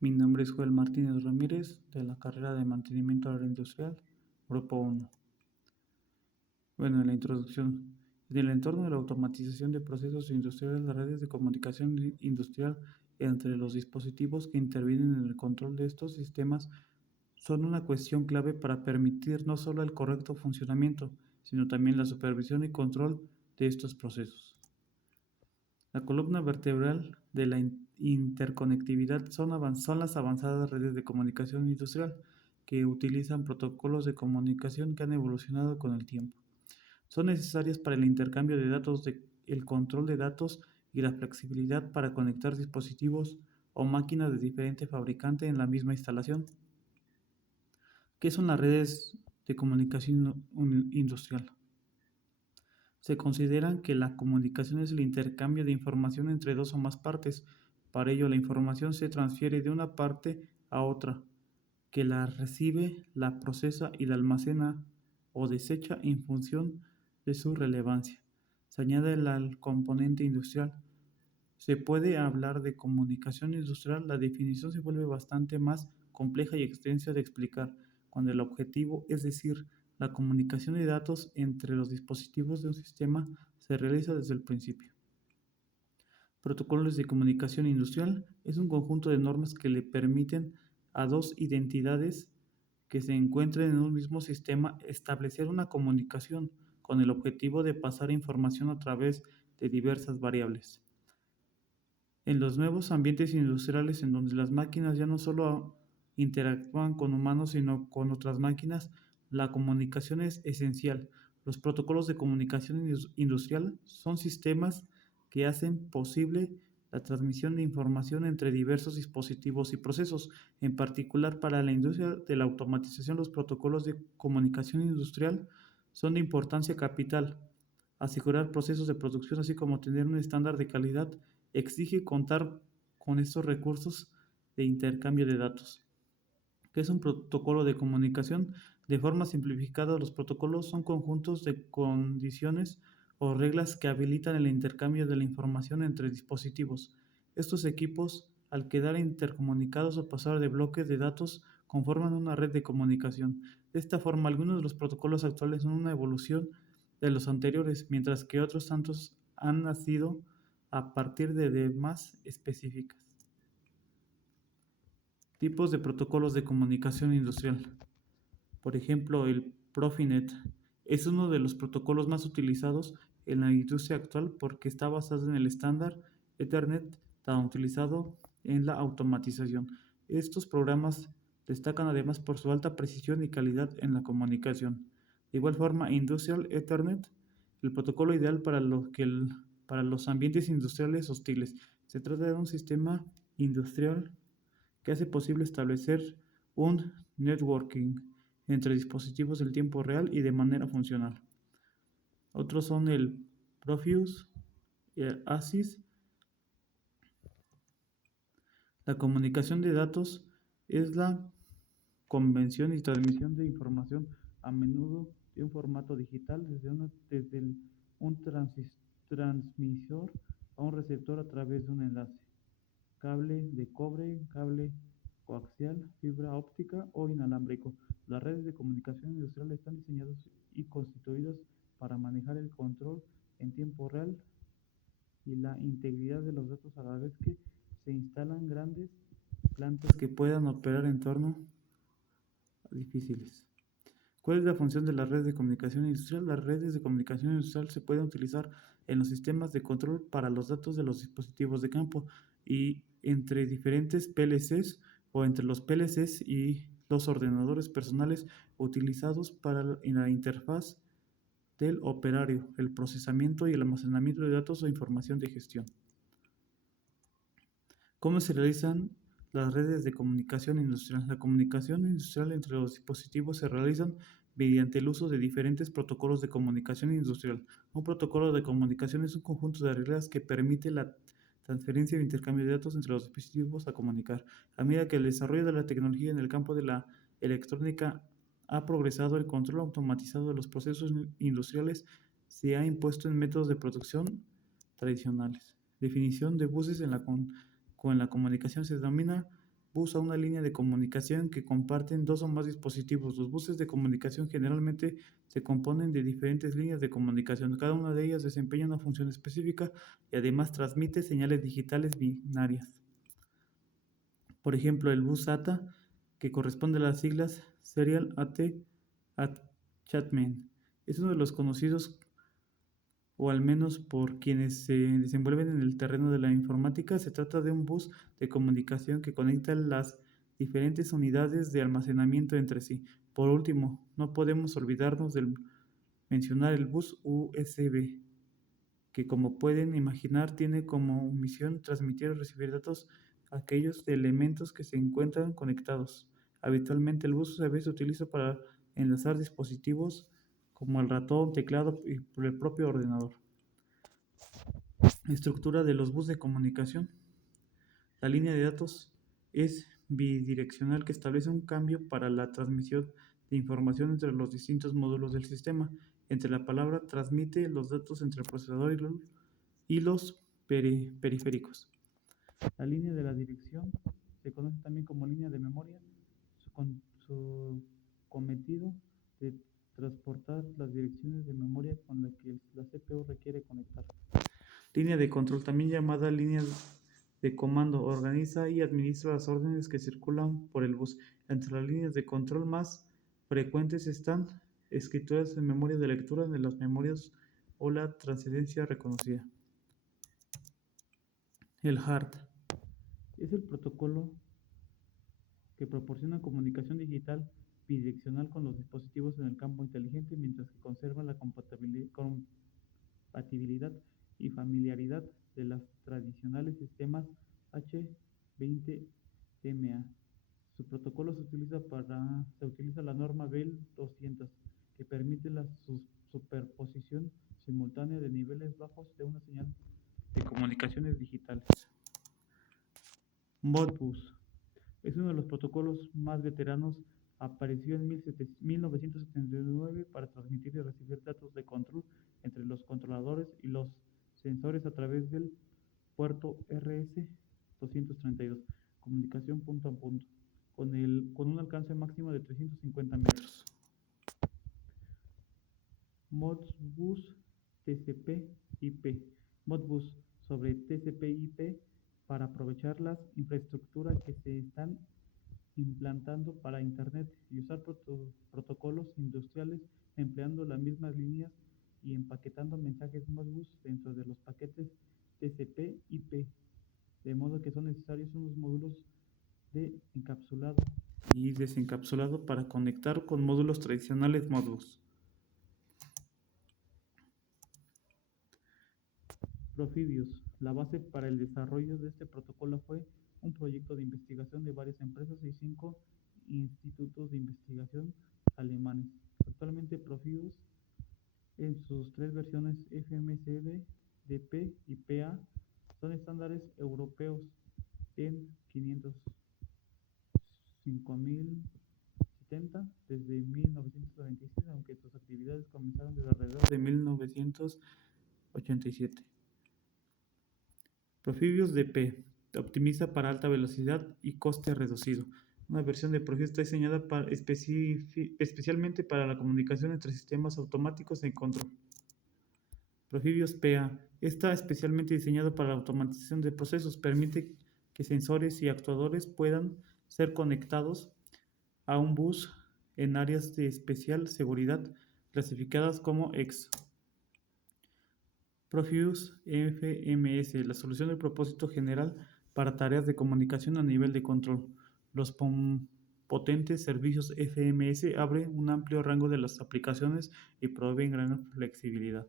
Mi nombre es Joel Martínez Ramírez, de la carrera de Mantenimiento Agroindustrial, Grupo 1. Bueno, en la introducción. En el entorno de la automatización de procesos industriales, las redes de comunicación industrial entre los dispositivos que intervienen en el control de estos sistemas son una cuestión clave para permitir no solo el correcto funcionamiento, sino también la supervisión y control de estos procesos. La columna vertebral de la interconectividad son las avanzadas redes de comunicación industrial que utilizan protocolos de comunicación que han evolucionado con el tiempo. Son necesarias para el intercambio de datos, el control de datos y la flexibilidad para conectar dispositivos o máquinas de diferente fabricante en la misma instalación. ¿Qué son las redes de comunicación industrial? Se considera que la comunicación es el intercambio de información entre dos o más partes. Para ello, la información se transfiere de una parte a otra, que la recibe, la procesa y la almacena o desecha en función de su relevancia. Se añade al componente industrial. Se puede hablar de comunicación industrial, la definición se vuelve bastante más compleja y extensa de explicar, cuando el objetivo, es decir, la comunicación de datos entre los dispositivos de un sistema, se realiza desde el principio. Protocolos de comunicación industrial es un conjunto de normas que le permiten a dos entidades que se encuentren en un mismo sistema establecer una comunicación con el objetivo de pasar información a través de diversas variables. En los nuevos ambientes industriales en donde las máquinas ya no solo interactúan con humanos sino con otras máquinas, la comunicación es esencial. Los protocolos de comunicación industrial son sistemas que hacen posible la transmisión de información entre diversos dispositivos y procesos. En particular, para la industria de la automatización, los protocolos de comunicación industrial son de importancia capital. Asegurar procesos de producción, así como tener un estándar de calidad, exige contar con estos recursos de intercambio de datos. ¿Qué es un protocolo de comunicación? De forma simplificada, los protocolos son conjuntos de condiciones o reglas que habilitan el intercambio de la información entre dispositivos. Estos equipos, al quedar intercomunicados o pasar de bloques de datos, conforman una red de comunicación. De esta forma, algunos de los protocolos actuales son una evolución de los anteriores, mientras que otros tantos han nacido a partir de demás específicas. Tipos de protocolos de comunicación industrial. Por ejemplo, el Profinet es uno de los protocolos más utilizados en la industria actual porque está basado en el estándar Ethernet tan utilizado en la automatización. Estos programas destacan además por su alta precisión y calidad en la comunicación. De igual forma, Industrial Ethernet, el protocolo ideal para los ambientes industriales hostiles. Se trata de un sistema industrial que hace posible establecer un networking entre dispositivos del tiempo real y de manera funcional. Otros son el Profius y el ASIS. La comunicación de datos es la convención y transmisión de información, a menudo de un formato digital, desde un transmisor a un receptor a través de un enlace, cable de cobre, cable coaxial, fibra óptica o inalámbrico. Las redes de comunicación industrial están diseñadas y constituidas para manejar el control en tiempo real y la integridad de los datos, a la vez que se instalan grandes plantas que puedan operar en entornos difíciles. ¿Cuál es la función de las redes de comunicación industrial? Las redes de comunicación industrial se pueden utilizar en los sistemas de control para los datos de los dispositivos de campo y entre diferentes PLCs o entre los PLCs y los ordenadores personales utilizados para la interfaz del operario, el procesamiento y el almacenamiento de datos o información de gestión. ¿Cómo se realizan las redes de comunicación industrial? La comunicación industrial entre los dispositivos se realiza mediante el uso de diferentes protocolos de comunicación industrial. Un protocolo de comunicación es un conjunto de reglas que permite la transferencia o intercambio de datos entre los dispositivos a comunicar. A medida que el desarrollo de la tecnología en el campo de la electrónica ha progresado, el control automatizado de los procesos industriales se ha impuesto en métodos de producción tradicionales. Definición de buses con la comunicación se denomina bus a una línea de comunicación que comparten dos o más dispositivos. Los buses de comunicación generalmente se componen de diferentes líneas de comunicación. Cada una de ellas desempeña una función específica y además transmite señales digitales binarias. Por ejemplo, el bus SATA, que corresponde a las siglas Serial Attachment, es uno de los conocidos, o al menos por quienes se desenvuelven en el terreno de la informática. Se trata de un bus de comunicación que conecta las diferentes unidades de almacenamiento entre sí. Por último, no podemos olvidarnos de mencionar el bus USB, que como pueden imaginar tiene como misión transmitir o recibir datos a aquellos elementos que se encuentran conectados. Habitualmente el bus USB se utiliza para enlazar dispositivos como el ratón, teclado y el propio ordenador. Estructura de los buses de comunicación. La línea de datos es bidireccional, que establece un cambio para la transmisión de información entre los distintos módulos del sistema. Entre la palabra transmite los datos entre el procesador y los periféricos. La línea de la dirección se conoce también como línea de memoria. Su cometido de transportar las direcciones de memoria con las que la CPU requiere conectar. Línea de control, también llamada línea de comando, organiza y administra las órdenes que circulan por el bus. Entre las líneas de control más frecuentes están escrituras en memoria de lectura de las memorias o la transcendencia reconocida. El HART es el protocolo que proporciona comunicación digital bidireccional con los dispositivos en el campo inteligente, mientras que conserva la compatibilidad y familiaridad de los tradicionales sistemas H20MA. Su protocolo se utiliza la norma Bell 200, que permite la superposición simultánea de niveles bajos de una señal de comunicaciones digitales. Modbus es uno de los protocolos más veteranos. Apareció en 1979 para transmitir y recibir datos de control entre los controladores y los sensores a través del puerto RS-232, comunicación punto a punto, con un alcance máximo de 350 metros. Modbus TCP/IP. Modbus sobre TCP/IP para aprovechar las infraestructuras que se están implantando para Internet y usar protocolos industriales empleando las mismas líneas y empaquetando mensajes Modbus dentro de los paquetes TCP/IP, de modo que son necesarios unos módulos de encapsulado y desencapsulado para conectar con módulos tradicionales Modbus. Profibus. La base para el desarrollo de este protocolo fue un proyecto de investigación de varias empresas y 5 institutos de investigación alemanes. Actualmente Profibus, en sus tres versiones FMCD, DP y PA, son estándares europeos en 55070 desde 1996, aunque sus actividades comenzaron desde alrededor de 1987. Profibus DP optimiza para alta velocidad y coste reducido. Una versión de Profibus está diseñada especialmente para la comunicación entre sistemas automáticos de control. Profibus PA está especialmente diseñado para la automatización de procesos. Permite que sensores y actuadores puedan ser conectados a un bus en áreas de especial seguridad clasificadas como X. Profibus FMS, la solución de propósito general para tareas de comunicación a nivel de control. Los potentes servicios FMS abren un amplio rango de las aplicaciones y proveen gran flexibilidad.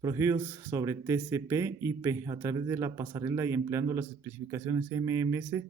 Profibus sobre TCP/IP a través de la pasarela y empleando las especificaciones MMS,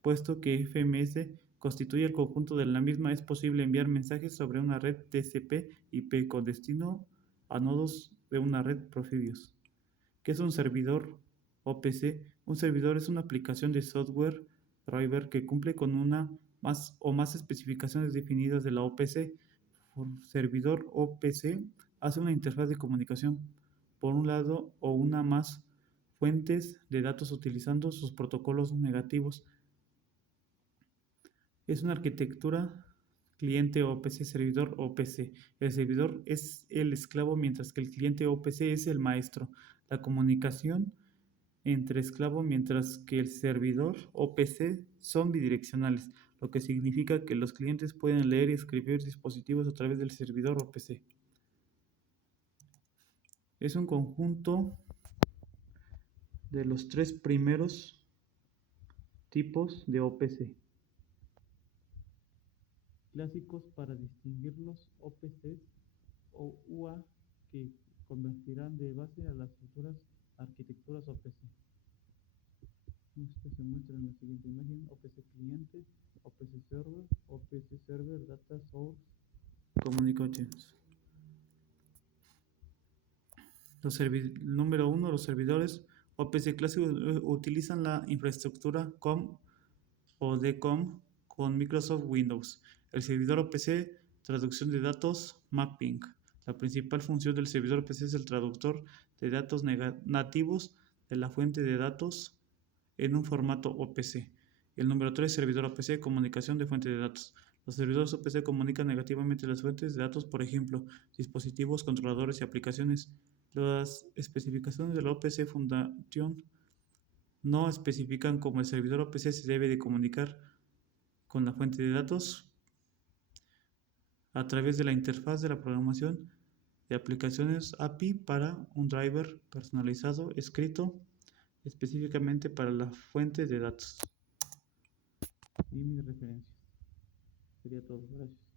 puesto que FMS constituye el conjunto de la misma, es posible enviar mensajes sobre una red TCP/IP con destino a nodos de una red Profibus. ¿Qué es un servidor OPC? Un servidor es una aplicación de software driver que cumple con una o más especificaciones definidas de la OPC. Un servidor OPC hace una interfaz de comunicación por un lado o una más fuentes de datos utilizando sus protocolos negativos. Es una arquitectura cliente OPC, servidor OPC. El servidor es el esclavo mientras que el cliente OPC es el maestro. La comunicación entre esclavo mientras que el servidor OPC son bidireccionales, lo que significa que los clientes pueden leer y escribir dispositivos a través del servidor OPC. Es un conjunto de los tres primeros tipos de OPC clásicos para distinguir los OPCs o UA que convertirán de base a las futuras arquitecturas OPC. Esto se muestra en la siguiente imagen: OPC cliente, OPC server, data source, communications. Número 1, los servidores OPC clásicos utilizan la infraestructura COM o DCOM con Microsoft Windows. El servidor OPC, traducción de datos, mapping. La principal función del servidor OPC es el traductor de datos nativos de la fuente de datos en un formato OPC. El número 3, servidor OPC, comunicación de fuente de datos. Los servidores OPC comunican negativamente las fuentes de datos, por ejemplo, dispositivos, controladores y aplicaciones. Las especificaciones de la OPC Foundation no especifican cómo el servidor OPC se debe de comunicar con la fuente de datos a través de la interfaz de la programación de aplicaciones API para un driver personalizado escrito específicamente para la fuente de datos. Y mis referencias. Sería todo. Gracias.